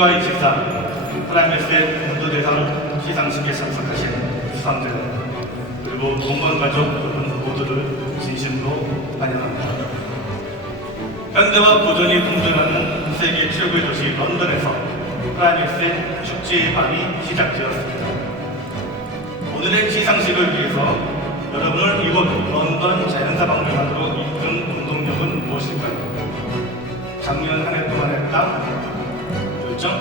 10월 23일 프라이맥스의 공도대상 시상식에 참석하신 수상자 그리고 동문 가족 여러분 모두를 진심으로 환영합니다. 현대와 고전이 공존하는 세계 최고의 도시 런던에서 프라이맥스의 축제의 밤이 시작되었습니다. 오늘의 시상식을 위해서 여러분을 이곳 런던 자연사 박물관으로 이끈 운동력은 무엇일까요? 작년 한 해 동안 했다 요정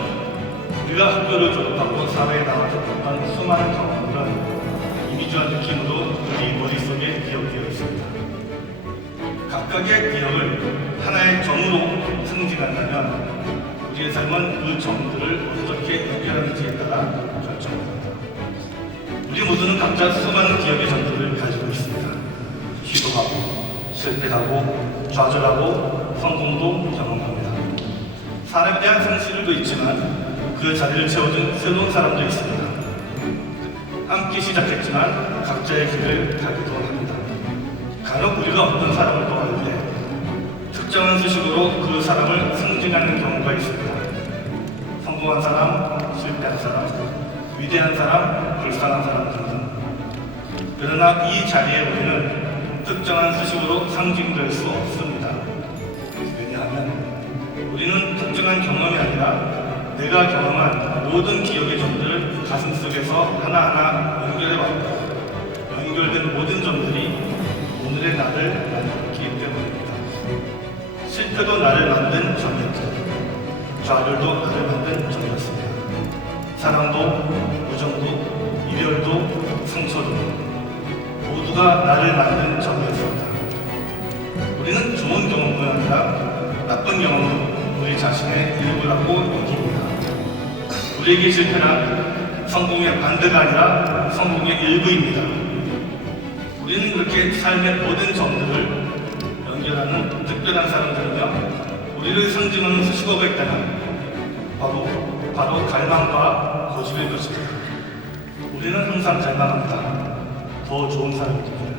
우리가 학교를 졸업하고 사회에 나와서 겪던 수많은 경험들은 이미지와 느낌으로 우리 머릿속에 기억되어 있습니다. 각각의 기억을 하나의 점으로 상징한다면 우리의 삶은 그 점들을 어떻게 연결하는지에 따라 결정됩니다. 우리 모두는 각자 수많은 기억의 점들을 가지고 있습니다. 시도하고 실패하고 좌절하고 성공도 경험합니다. 사람에 대한 상실도 있지만 그 자리를 채워준 새로운 사람도 있습니다. 함께 시작했지만 각자의 길을 가기도 합니다. 간혹 우리가 어떤 사람을 때 특정한 수식으로 그 사람을 상징하는 경우가 있습니다. 성공한 사람, 실패한 사람, 위대한 사람, 불쌍한 사람 등등. 그러나 이 자리에 우리는 특정한 수식으로 상징될 수 없습니다. 우리는 특정한 경험이 아니라 내가 경험한 모든 기억의 점들을 가슴 속에서 하나하나 연결해왔고 연결된 모든 점들이 오늘의 나를 만들었기 때문입니다. 실패도 나를 만든 점이었고 좌절도 나를 만든 점이었습니다. 사랑도 우정도 이별도 상처도 모두가 나를 만든 점이었습니다. 우리는 좋은 경험뿐 아니라 나쁜 경험도 우리 자신의 일부라고 여깁니다. 우리에게 실패란 성공의 반대가 아니라 성공의 일부입니다. 우리는 그렇게 삶의 모든 점들을 연결하는 특별한 사람들이며 우리를 상징하는 수식어가 있다면 바로 바로 갈망과 고집일 것입니다. 우리는 항상 갈망합니다. 더 좋은 사람이 되기를.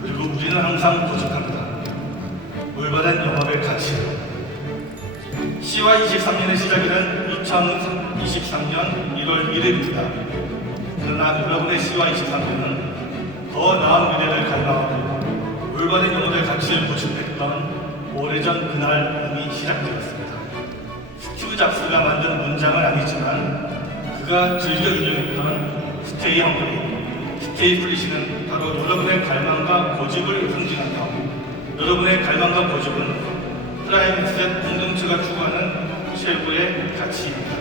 그리고 우리는 항상 고집합니다. 시와 23년의 시작일은 2023년 1월 1일입니다. 그러나 여러분의 시와 23년은 더 나은 미래를 갈망하고 올바른 영혼의 가치를 고집했던 오래전 그날 이미 시작되었습니다. 스티브 잡스가 만든 문장은 아니지만 그가 즐겨 인용했던 스테이 헝그리, 스테이 플리시는 바로 여러분의 갈망과 고집을 상징하며 여러분의 갈망과 고집은 프라이맥스의 공동체가 추구하는 최고의 가치입니다.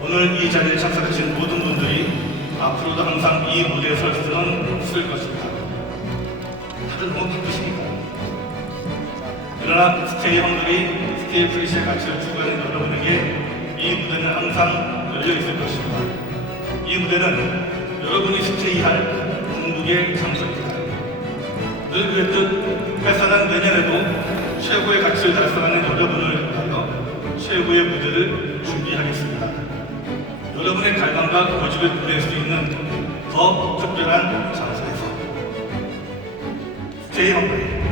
오늘 이 자리에 참석하신 모든 분들이 앞으로도 항상 이 무대에 설 수는 있을 것입니다. 다들 너무 바쁘시니까. 그러나 스테이 헝그리, 스테이 프리시의 가치를 추구하는 여러분에게 이 무대는 항상 열려 있을 것입니다. 이 무대는 여러분이 스테이할 궁극의 장소입니다. 늘 그랬듯 회사는 내년에도 최고의 가치를 달성하는 여러분을 위하여 최고의 무대를 준비하겠습니다. 여러분의 갈망과 고집을 누릴 수 있는 더 특별한 장소에서 스테이 험블